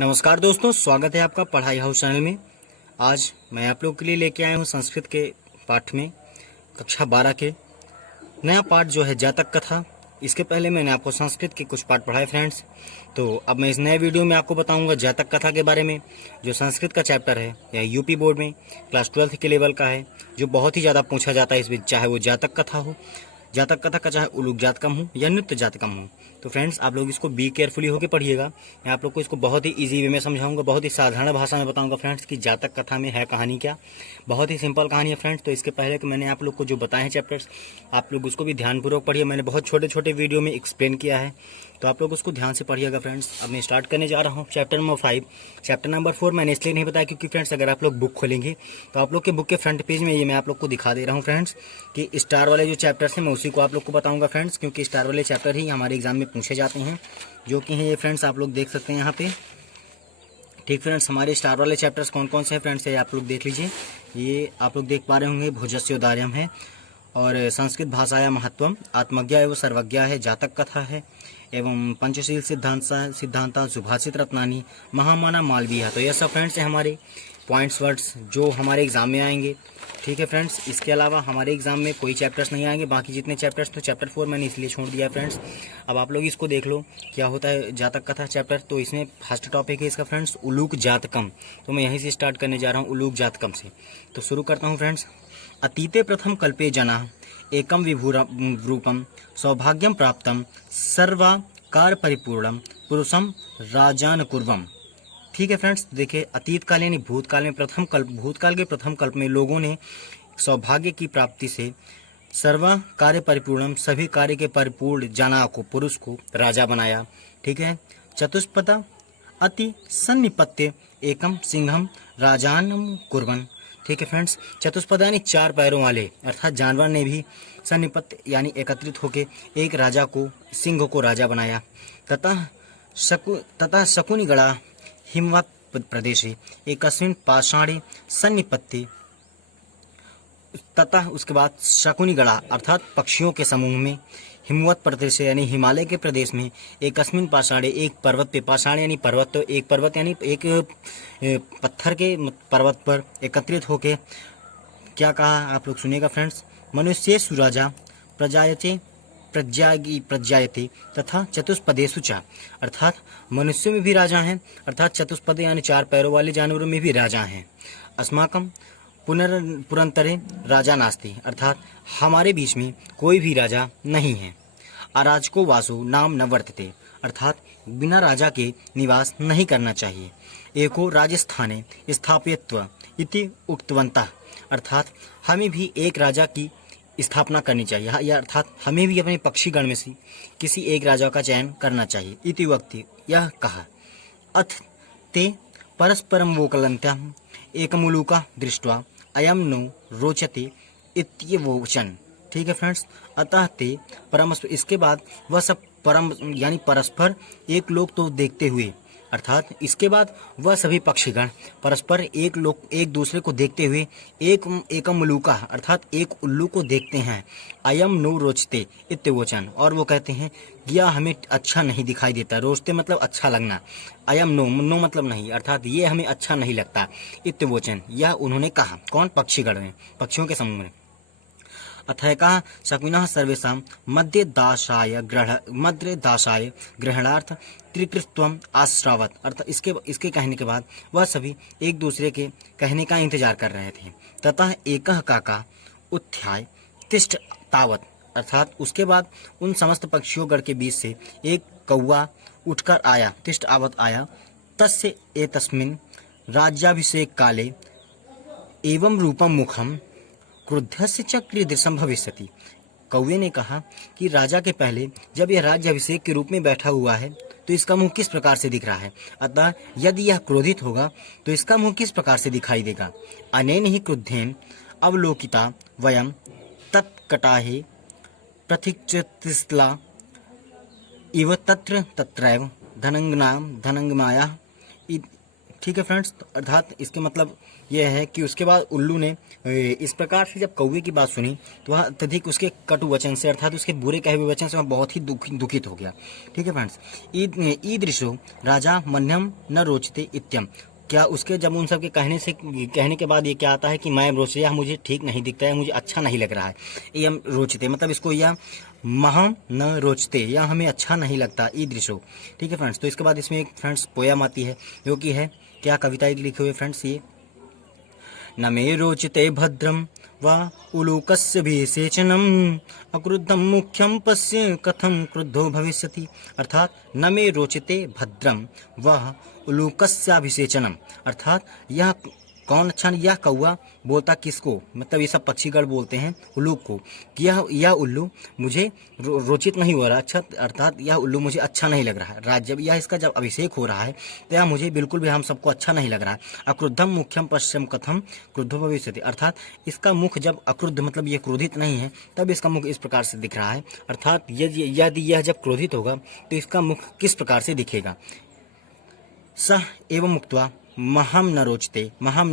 नमस्कार दोस्तों, स्वागत है आपका पढ़ाई हाउस चैनल में। आज मैं आप लोग के लिए लेके आया हूँ संस्कृत के पाठ में कक्षा 12 के नया पाठ जो है जातक कथा। इसके पहले मैंने आपको संस्कृत के कुछ पाठ पढ़ाए फ्रेंड्स। तो अब मैं इस नए वीडियो में आपको बताऊंगा जातक कथा के बारे में, जो संस्कृत का चैप्टर है या यूपी बोर्ड में क्लास 12 के लेवल का है, जो बहुत ही ज़्यादा पूछा जाता है इसमें, चाहे वो जातक कथा हो, जातक कथा का चाहे उलूक जातकम हो या नृत्य जातकम हो। तो फ्रेंड्स, आप लोग इसको बी केयरफुली होकर पढ़िएगा। मैं आप लोग को इसको बहुत ही इजी वे में समझाऊंगा, बहुत ही साधारण भाषा में बताऊंगा फ्रेंड्स कि जातक कथा में है कहानी क्या। बहुत ही सिंपल कहानी है फ्रेंड्स। तो इसके पहले कि मैंने आप लोग को जो बताए हैं चैप्टर्स, आप लोग उसको भी ध्यानपूर्वक पढ़िए। मैंने बहुत छोटे छोटे वीडियो में एक्सप्लेन किया है, तो आप लोग उसको ध्यान से पढ़िएगा फ्रेंड्स। अब मैं स्टार्ट करने जा रहा हूँ चैप्टर नंबर 5। चैप्टर नंबर 4 मैंने इसलिए नहीं बताया क्योंकि फ्रेंड्स, अगर आप लोग बुक खोलेंगे तो आप लोग के बुक के फ्रंट पेज में ये मैं आप लोग को दिखा दे रहा हूँ फ्रेंड्स कि स्टार वाले जो चैप्टर्स हैं मैं उसी को आप लोग को बताऊंगा फ्रेंड्स, क्योंकि स्टार वाले चैप्टर ही हमारे एग्जाम में पूछे जाते हैं, जो कि है ये फ्रेंड्स। आप लोग देख सकते हैं यहाँ पे। ठीक फ्रेंड्स, हमारे स्टार वाले चैप्टर्स कौन कौन से हैं फ्रेंड्स, ये आप लोग देख लीजिए। ये आप लोग देख पा रहे होंगे, भोजस्योदार्यम है, और संस्कृत भाषाया महत्वम, आत्मज्ञा एवं सर्वज्ञा है, जातक कथा है, एवं पंचशील सिद्धांता सुभाषित रत्नानी, महामाना मालवीय है। तो ये सब फ्रेंड्स है हमारे पॉइंट्स वर्ड्स जो हमारे एग्जाम में आएंगे। ठीक है फ्रेंड्स, इसके अलावा हमारे एग्जाम में कोई चैप्टर्स नहीं आएंगे। बाकी जितने चैप्टर्स, तो चैप्टर 4 मैंने इसलिए छोड़ दिया है फ्रेंड्स। अब आप लोग इसको देख लो क्या होता है जातक कथा चैप्टर। तो इसमें फर्स्ट टॉपिक है इसका फ्रेंड्स उलूक जातकम। तो मैं यहीं से स्टार्ट करने जा रहा हूँ, उलूक जातकम से। तो शुरू करता हूँ फ्रेंड्स। अतीते प्रथम कल्पे जना एकम विभूरूपम सौभाग्यम प्राप्तम सर्वाकार परिपूर्णम पुरुषम राजानुकुर्वम। ठीक है फ्रेंड्स, देखिए अतीत काल यानी भूतकाल में प्रथम कल्प, भूतकाल के प्रथम कल्प में लोगों ने सौभाग्य की प्राप्ति से सर्व कार्य परिपूर्णम, सभी कार्य के परिपूर्ण जना को, पुरुष को राजा बनाया। ठीक है, चतुष्पदा अति सन्निपत्य एकम सिंहम राजानम कुर्वन्। ठीक है फ्रेंड्स, चतुष्पद यानी 4 पैरों वाले अर्थात जानवर ने भी सन्निपत्य यानी एकत्रित होकर एक राजा को, सिंह को राजा बनाया। तथा शकुनिगड़ा हिमवत प्रदेशे एकस्मिन् पाषाणे सन्निपत्ति, तथा उसके बाद शकुनिगड़ा अर्थात पक्षियों के समूह में, हिमवत प्रदेश यानी हिमालय के प्रदेश में, एकस्मिन् पाषाणे एक पर्वत पे, पाषाण यानी पर्वत, तो एक पर्वत यानी एक पत्थर के पर्वत पर एकत्रित होके क्या कहा आप लोग सुनिएगा फ्रेंड्स। मनुष्य सुराजा प्रजायते प्रज्ञायते तथा चतुष्पदेषु च, अर्थात मनुष्यों में भी राजा हैं, अर्थात चतुष्पद यानी 4 पैरों वाले जानवरों में भी राजा हैं। अस्माकं पुरंतरे राजा नास्ति, अर्थात हमारे बीच में कोई भी राजा नहीं है। अराजको वासु नाम न वर्तते, अर्थात बिना राजा के निवास नहीं करना चाहिए। एको राजस्थाने स्थापयित्वा इति उक्तवन्तः, अर्थात हमें भी एक राजा की स्थापना करनी चाहिए, या अर्थात हमें भी अपने पक्षीगण में से किसी एक राजा का चयन करना चाहिए। इति वक्ति, यह कहा। अथ ते परस्परम वोकलन्त्यः एकमुलूका दृष्ट्वा अयम नो रोचते इत्यवोचन। ठीक है फ्रेंड्स, अतः ते परस्पर, इसके बाद वह सब परम यानी परस्पर एक लोग तो देखते हुए, अर्थात इसके बाद वह सभी पक्षीगण परस्पर एक दूसरे को देखते हुए एकम उल्लूका अर्थात एक उल्लू को देखते हैं। अयम नो रोचते इत्यवोचन, और वो कहते हैं यह हमें अच्छा नहीं दिखाई देता। रोचते मतलब अच्छा लगना, अयम नो मतलब नहीं, अर्थात ये हमें अच्छा नहीं लगता। इत्यवोचन, यह उन्होंने कहा। कौन? पक्षीगण में, पक्षियों के समूह में। अथैका शकुनः सर्वेषां मध्ये दासाय ग्रहणार्थ त्रिकृत्वम आश्रावत, अर्थात इसके कहने के बाद वह सभी एक दूसरे के कहने का इंतजार कर रहे थे। ततः एकः काका उत्थाय तिष्ठ तावत, अर्थात उसके बाद उन समस्त पक्षियों गण के बीच से एक कौवा उठकर आया, तिष्ठ आवत आया। तस्य एतस्मिन् राज्याभिषेक काले एवं रूपम मुखम क्रुद्धस्य च कीदृशं भविष्यति। कौवे ने कहा कि राजा के पहले जब यह राज्य अभिषेक के रूप में बैठा हुआ है तो इसका मुंह किस प्रकार से दिख रहा है, अतः यदि यह क्रोधित होगा तो इसका मुंह किस प्रकार से दिखाई देगा। अनेन ही क्रुद्धेन अवलोकिता वयम तत्कटाहे प्रथिक्षतिस्ला इव तत्र तत्रैव धनंगमाया ठीक है फ्रेंड्स, तो अर्थात इसके मतलब यह है कि उसके बाद उल्लू ने इस प्रकार से जब कौवे की बात सुनी तो वह अत्यधिक उसके कटु वचन से अर्थात उसके बुरे कहे हुए वचन से वह बहुत ही दुखित हो गया। ठीक है फ्रेंड्स, ईदृशो राजा मन्यम न रोचते इत्यम, क्या उसके जब उन सब के कहने के बाद ये क्या आता है कि मैं रोचे, यह मुझे ठीक नहीं दिखता है, मुझे अच्छा नहीं लग रहा है। यम रोचते मतलब इसको यह महम न रोचते, यह हमें अच्छा नहीं लगता, ईदृशो। ठीक है फ्रेंड्स, तो इसके बाद इसमें एक फ्रेंड्स पोयम आती है जो कि है क्या कविता लिखे हुए फ्रेंड्स, ये न मे रोचते भद्रम वा उलूकस्य विसेचनम अक्रुद्धम मुख्यम पश्य कथम क्रुद्धो भविष्यति, अर्थात न मे रोचते भद्रम व उलूकस्याभिषेचनम, अर्थात यह कौन अच्छा, यह कौवा बोलता किसको, मतलब ये सब पक्षीगण बोलते हैं उल्लूक को कि यह उल्लू मुझे रोचित नहीं हो रहा, अच्छा अर्थात यह उल्लू मुझे अच्छा नहीं लग रहा है। जब इसका जब अभिषेक हो रहा है तो यह मुझे बिल्कुल भी हम सबको अच्छा नहीं लग रहा है। अक्रुद्धम मुख्यम पश्यम कथम क्रुद्धो भविष्यति, अर्थात इसका मुख जब अक्रुद्ध मतलब ये क्रोधित नहीं है तब इसका मुख इस प्रकार से दिख रहा है, अर्थात यदि यह जब क्रोधित होगा तो इसका मुख किस प्रकार से दिखेगा। सह एवं मुक्त्वा महम न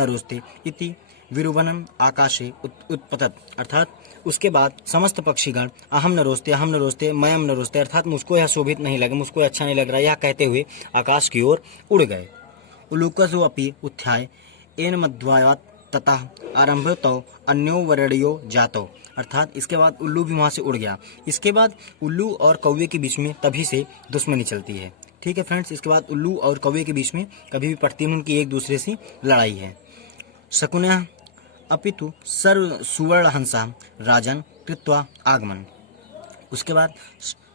रोचते इति विरुवनम आकाशे उत्पतत, अर्थात उसके बाद समस्त पक्षीगण अहम न रोचते मयम न रोचते, अर्थात मुझको यह शोभित नहीं लगे, मुझको अच्छा नहीं लग रहा, यह कहते हुए आकाश की ओर उड़ गए। उलूकसो अपि उत्थाय एन मध्वायात ततः आरंभ तो अन्यो वरणियो जातो, अर्थात इसके बाद उल्लू भी वहां से उड़ गया। इसके बाद उल्लू और कौवे के बीच में तभी से दुश्मनी चलती है। ठीक है फ्रेंड्स, इसके बाद उल्लू और कौवे के बीच में कभी भी पड़ती नहीं, उनकी एक दूसरे से लड़ाई है। शकुनः अपितु सर्व सुवर्ण हंसा राजन कृत्वा आगमन, उसके बाद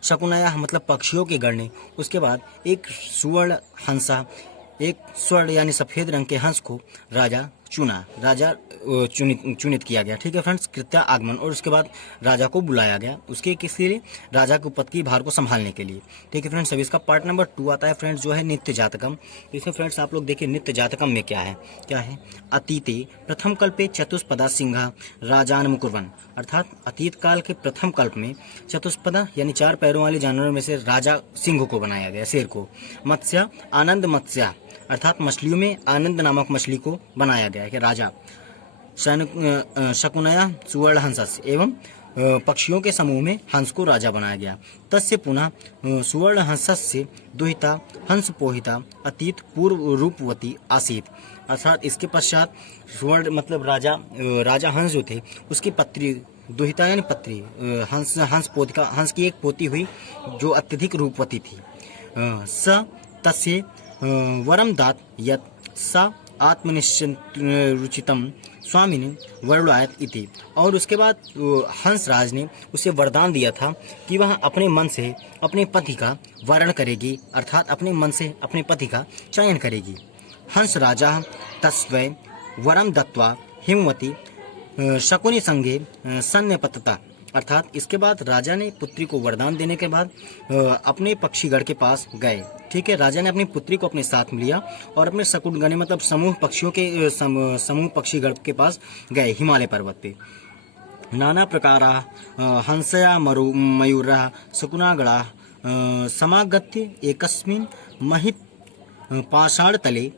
शकुनया मतलब पक्षियों के गण ने उसके बाद एक सुवर्ण हंसा, एक स्वर्ण यानी सफेद रंग के हंस को राजा चुनित किया गया। ठीक है फ्रेंड्स, कृत्या आगमन, और उसके बाद राजा को बुलाया गया, उसके किसके लिए, राजा के पद की भार को संभालने के लिए। ठीक है फ्रेंड्स, अब इसका पार्ट नंबर 2 आता है फ्रेंड्स जो है नित्य जातकम। तो इसमें फ्रेंड्स आप लोग देखिए नित्य जातकम में क्या है अतीते प्रथम कल्पे चतुष्पदा सिंहा राजान मुकुर्वन, अर्थात अतीत काल के प्रथम कल्प में चतुष्पदा यानी 4 पैरों वाले जानवरों में से राजा सिंह को बनाया गया, शेर को। मत्स्य आनंद मत्स्य, अर्थात मछलियों में आनंद नामक मछली को बनाया गया है कि राजा। शकुनया सुवर्ण हंस एवं पक्षियों के समूह में हंस को राजा बनाया गया। तस्य पुनः सुवर्ण हंसस्य दुहिता हंस पोहिता अतीत पूर्व रूपवती आसीत, अर्थात इसके पश्चात सुवर्ण मतलब राजा हंस जो थे उसकी पत्री दुहिता यानी पत्री हंस की एक पोती हुई जो अत्यधिक रूपवती थी। स तस्य वरम दात यत सा आत्मनिश्चितम स्वामिनी वरुणायत इति, और उसके बाद हंसराज ने उसे वरदान दिया था कि वह अपने मन से अपने पति का वर्ण करेगी, अर्थात अपने मन से अपने पति का चयन करेगी। हंस राजा तस्वै वरम दत्वा हिमवती शकुनी संगे सन्निपतता, अर्थात इसके बाद राजा ने पुत्री को वरदान देने के बाद अपने पक्षीगण के पास गए। ठीक है, राजा ने अपनी पुत्री को अपने साथ लिया और अपने शकुनगणे मतलब समूह पक्षियों के समूह पक्षीगण के पास गए हिमालय पर्वत पे। नाना प्रकारा हंसया मयूरा शकुनागणा समागत्य एकस्मिन् महित पाषाण तले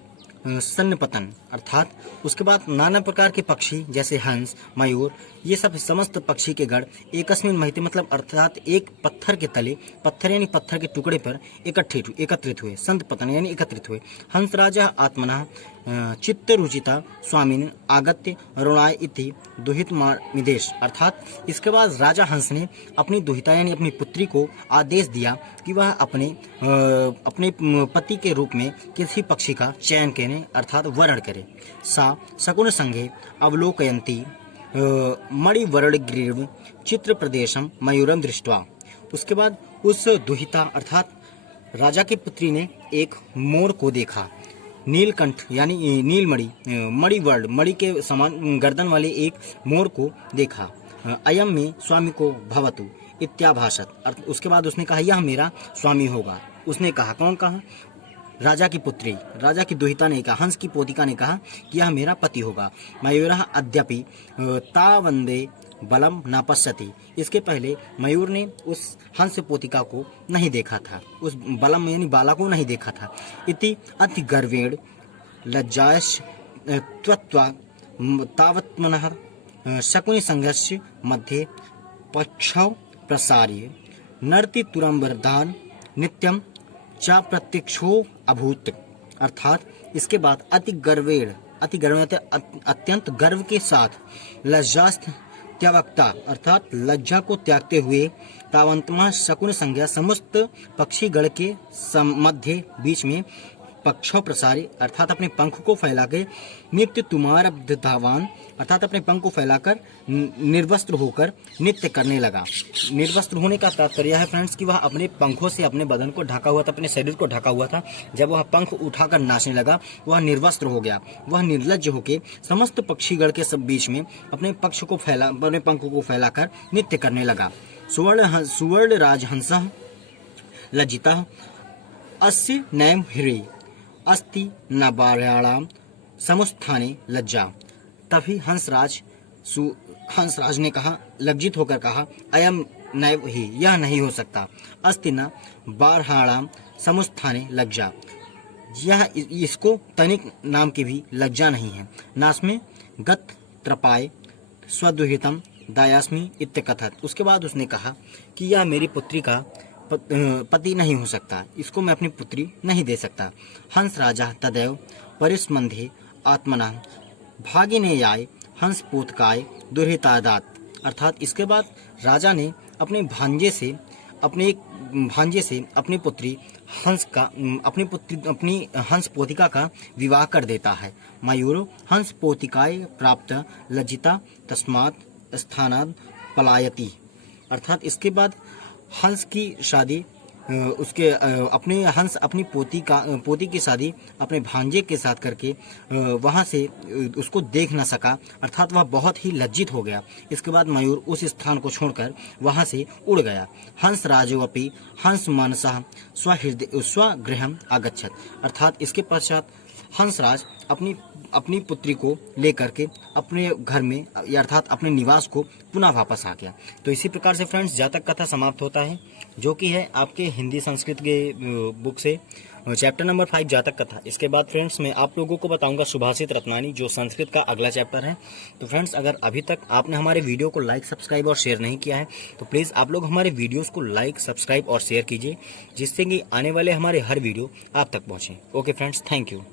सन्नपतन, अर्थात उसके बाद नाना प्रकार के पक्षी जैसे हंस मयूर ये सब समस्त पक्षी के गण एकस्मिन महिते मतलब अर्थात एक पत्थर के तले, पत्थर यानी पत्थर के टुकड़े पर एकत्रित हुए, संत पतन यानी एकत्रित हुए। हंस राजा आत्मना चित्त रुचिता स्वामिन आगत्य रुणाय इति दुहित निदेश, अर्थात इसके बाद राजा हंस ने अपनी दुहिता यानी अपनी पुत्री को आदेश दिया कि वह अपने पति के रूप में किसी पक्षी का चयन करे अर्थात वर्ण करे। सा शकुन संगे अवलोकयंती मणिवर्णग्रीव चित्र प्रदेशम मयूरम दृष्ट्वा, उसके बाद उस दुहिता अर्थात राजा की पुत्री ने एक मोर को देखा, नीलकंठ यानी नीलमणि मणिवर्ण मणि के समान गर्दन वाले एक मोर को देखा। अयम में स्वामी को भवतु इत्याभाषत, उसके बाद उसने कहा यह मेरा स्वामी होगा। उसने कहा, कौन कहा? राजा की पुत्री, राजा की दुहिता ने कहा, हंस की पोतिका ने कहा कि यह मेरा पति होगा। मयूरः अद्यापि तावंदे बलम न पश्यति, इसके पहले मयूर ने उस हंस पोतिका को नहीं देखा था, उस बलम यानी बाला को नहीं देखा था। इति अति गर्वेण लज्जायश त्वत्वा तावत्मनः शकुनि संघर्ष मध्य पक्षौ प्रसार्य नर्ति तुरंबरदान नित्यम चा प्रत्यक्षो अभूत। अर्थात इसके बाद अति गर्वेण अत्यंत गर्व के साथ लज्जास्थ त्यावक्ता अर्थात लज्जा को त्यागते हुए तावंतमा शकुन संज्ञा समस्त पक्षी गण के मध्य बीच में पक्षों प्रसारी अर्थात अपने पंख को फैला के नित्य तुमार धावान अर्थात अपने पंख को फैलाकर निर्वस्त्र होकर नित्य करने लगा। निर्वस्त्र होने का तात्पर्य है फ्रेंड्स कि वह अपने पंखों से अपने बदन को ढका हुआ था, अपने शरीर को ढका हुआ था। जब वह पंख उठाकर नाचने लगा वह निर्वस्त्र हो गया। वह निर्लज्ज होकर समस्त पक्षीगण के सब बीच में अपने पंखों को फैलाकर नित्य करने लगा। सुवर्ण राजहंस लज्जिता अस्य नयम ह्री अस्ति न बार्याणाम समुत्थाने लज्जा। तभी हंसराज ने कहा, लज्जित होकर कहा, अयम नैव ही, यह नहीं हो सकता, अस्ति न बार्याणाम समुत्थाने लज्जा, यह इसको तनिक नाम की भी लज्जा नहीं है। नास्मे गत त्रपाय स्वदुहितम दायास्मि इत्यकथत। उसके बाद उसने कहा कि यह मेरी पुत्री का पति नहीं हो सकता, इसको मैं अपनी पुत्री नहीं दे सकता। हंस राजा तदैव परिस्मंधे आत्मना भागिनेयाय हंस पोतकाय दुर्हितादात। अर्थात इसके बाद राजा ने अपने भांजे से अपनी पुत्री अपनी हंस पोतिका का विवाह कर देता है। मयूरो हंस पोतिकाय प्राप्त लज्जिता तस्मात् स्थानात् पलायति। अर्थात इसके बाद हंस की शादी अपनी पोती की शादी अपने भांजे के साथ करके वहां से उसको देख न सका, अर्थात वह बहुत ही लज्जित हो गया। इसके बाद मयूर उस स्थान को छोड़कर वहां से उड़ गया। हंस राजोपि हंस मनसः स्वगृहम् आगच्छत्। अर्थात इसके पश्चात हंसराज अपनी पुत्री को लेकर के अपने घर में अर्थात अपने निवास को पुनः वापस आ गया। तो इसी प्रकार से फ्रेंड्स जातक कथा समाप्त होता है, जो कि है आपके हिंदी संस्कृत के बुक से चैप्टर नंबर 5 जातक कथा। इसके बाद फ्रेंड्स मैं आप लोगों को बताऊंगा सुभाषित रत्नानी, जो संस्कृत का अगला चैप्टर है। तो फ्रेंड्स अगर अभी तक आपने हमारे वीडियो को लाइक सब्सक्राइब और शेयर नहीं किया है तो प्लीज़ आप लोग हमारे वीडियोस को लाइक सब्सक्राइब और शेयर कीजिए, जिससे कि आने वाले हमारे हर वीडियो आप तक पहुँचे। Okay friends, thank you.